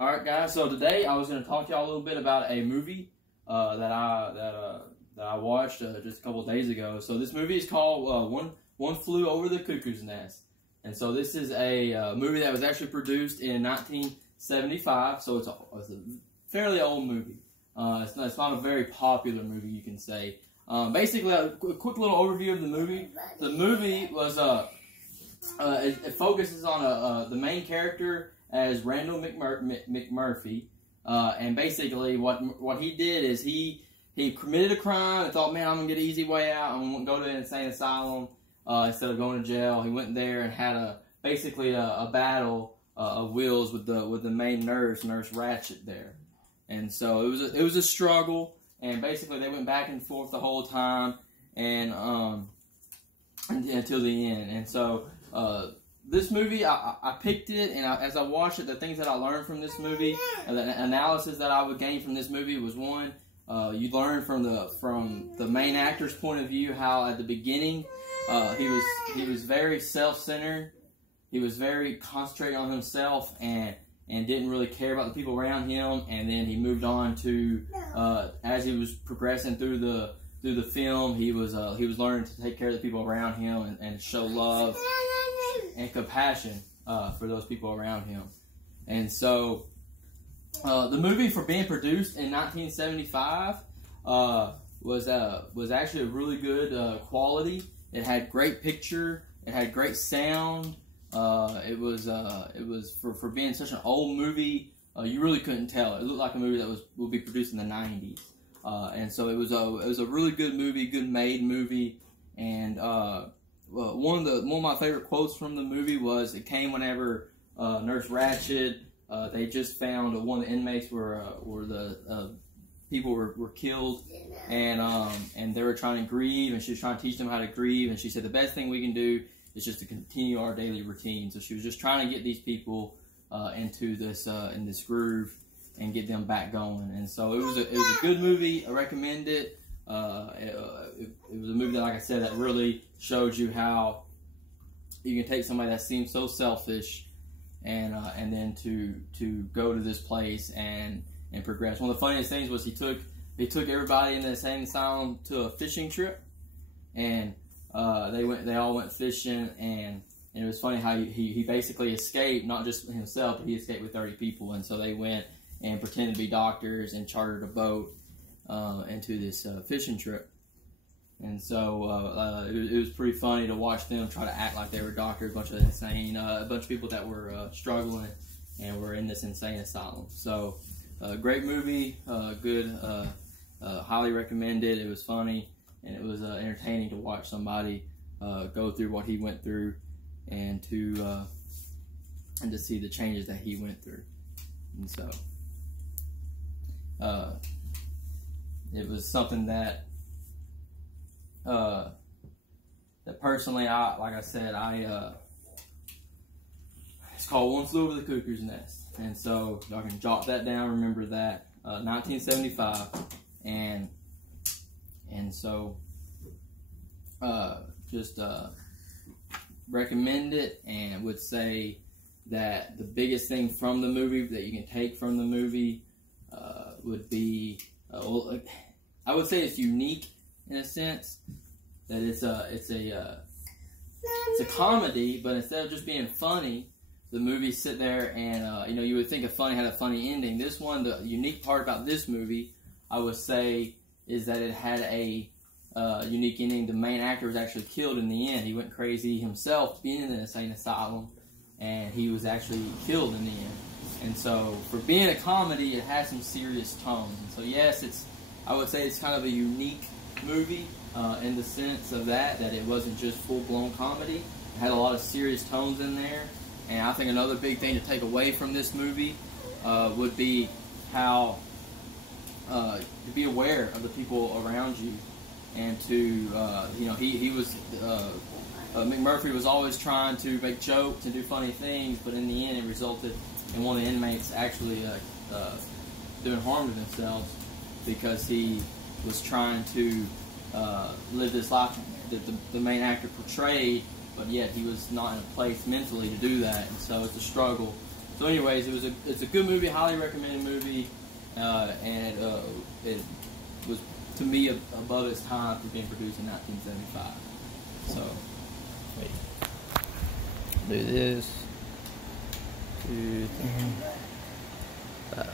All right, guys. So today I was going to talk to y'all a little bit about a movie that I watched just a couple of days ago. So this movie is called One Flew Over the Cuckoo's Nest, and so this is a movie that was actually produced in 1975. So it's a fairly old movie. It's not a very popular movie, you can say. Basically, a quick little overview of the movie. The movie was it focuses on the main character as Randall McMurphy, and basically what he did is he committed a crime and thought, man, I'm gonna get an easy way out. I'm gonna go to an insane asylum instead of going to jail. He went there and had basically a battle of wills with the main Nurse Ratched there, and so it was a struggle. And basically they went back and forth the whole time, and until the end. And so this movie, I picked it, and as I watched it, the things that I learned from this movie, the analysis that I would gain from this movie was, one, you learn from the main actor's point of view how at the beginning he was very self-centered. He was very concentrated on himself and didn't really care about the people around him. And then he moved on to as he was progressing through the film, he was learning to take care of the people around him and show love and compassion for those people around him. And so the movie, for being produced in 1975, was actually a really good quality. It had great picture. It had great sound. It was for being such an old movie, you really couldn't tell. It looked like a movie that would be produced in the 90s. And so it was a really good movie, good made movie. And one of my favorite quotes from the movie was, it came whenever Nurse Ratched, they just found one of the inmates where the people were killed, and they were trying to grieve, and she was trying to teach them how to grieve. And she said, the best thing we can do is just to continue our daily routine. So she was just trying to get these people into this in this groove and get them back going. And so it was a good movie. I recommend it. It was a movie that, like I said, that really showed you how you can take somebody that seems so selfish and then to go to this place and progress. One of the funniest things was he took everybody in the insane asylum to a fishing trip, and they all went fishing, and it was funny how he basically escaped, not just himself, but he escaped with 30 people. And so they went and pretended to be doctors and chartered a boat into this fishing trip. And so it was pretty funny to watch them try to act like they were doctors, a bunch of people that were struggling and were in this insane asylum. So great movie, good, highly recommended. It was funny, and it was entertaining to watch somebody go through what he went through, and to see the changes that he went through. And so it was something that personally, like I said, it's called One Flew Over the Cuckoo's Nest. And so y'all can jot that down, remember that, 1975, and so just recommend it, and would say that the biggest thing from the movie that you can take from the movie would be, I would say it's unique in a sense, that it's a comedy, but instead of just being funny, the movie sit there and you would think a funny had a funny ending. This one, the unique part about this movie, I would say, is that it had a unique ending. The main actor was actually killed in the end. He went crazy himself being in an insane asylum, and he was actually killed in the end. And so, for being a comedy, it has some serious tones. And so, yes, I would say it's kind of a unique movie in the sense of that it wasn't just full-blown comedy. It had a lot of serious tones in there. And I think another big thing to take away from this movie would be how to be aware of the people around you, and to McMurphy was always trying to make jokes and do funny things, but in the end it resulted in one of the inmates actually doing harm to themselves, because he was trying to live this life that the main actor portrayed, but yet he was not in a place mentally to do that. And so it's a struggle So, anyways, it's a good movie, highly recommended movie, and it was to me above its time for being produced in 1975. So, wait, do this, 2, 3, 5.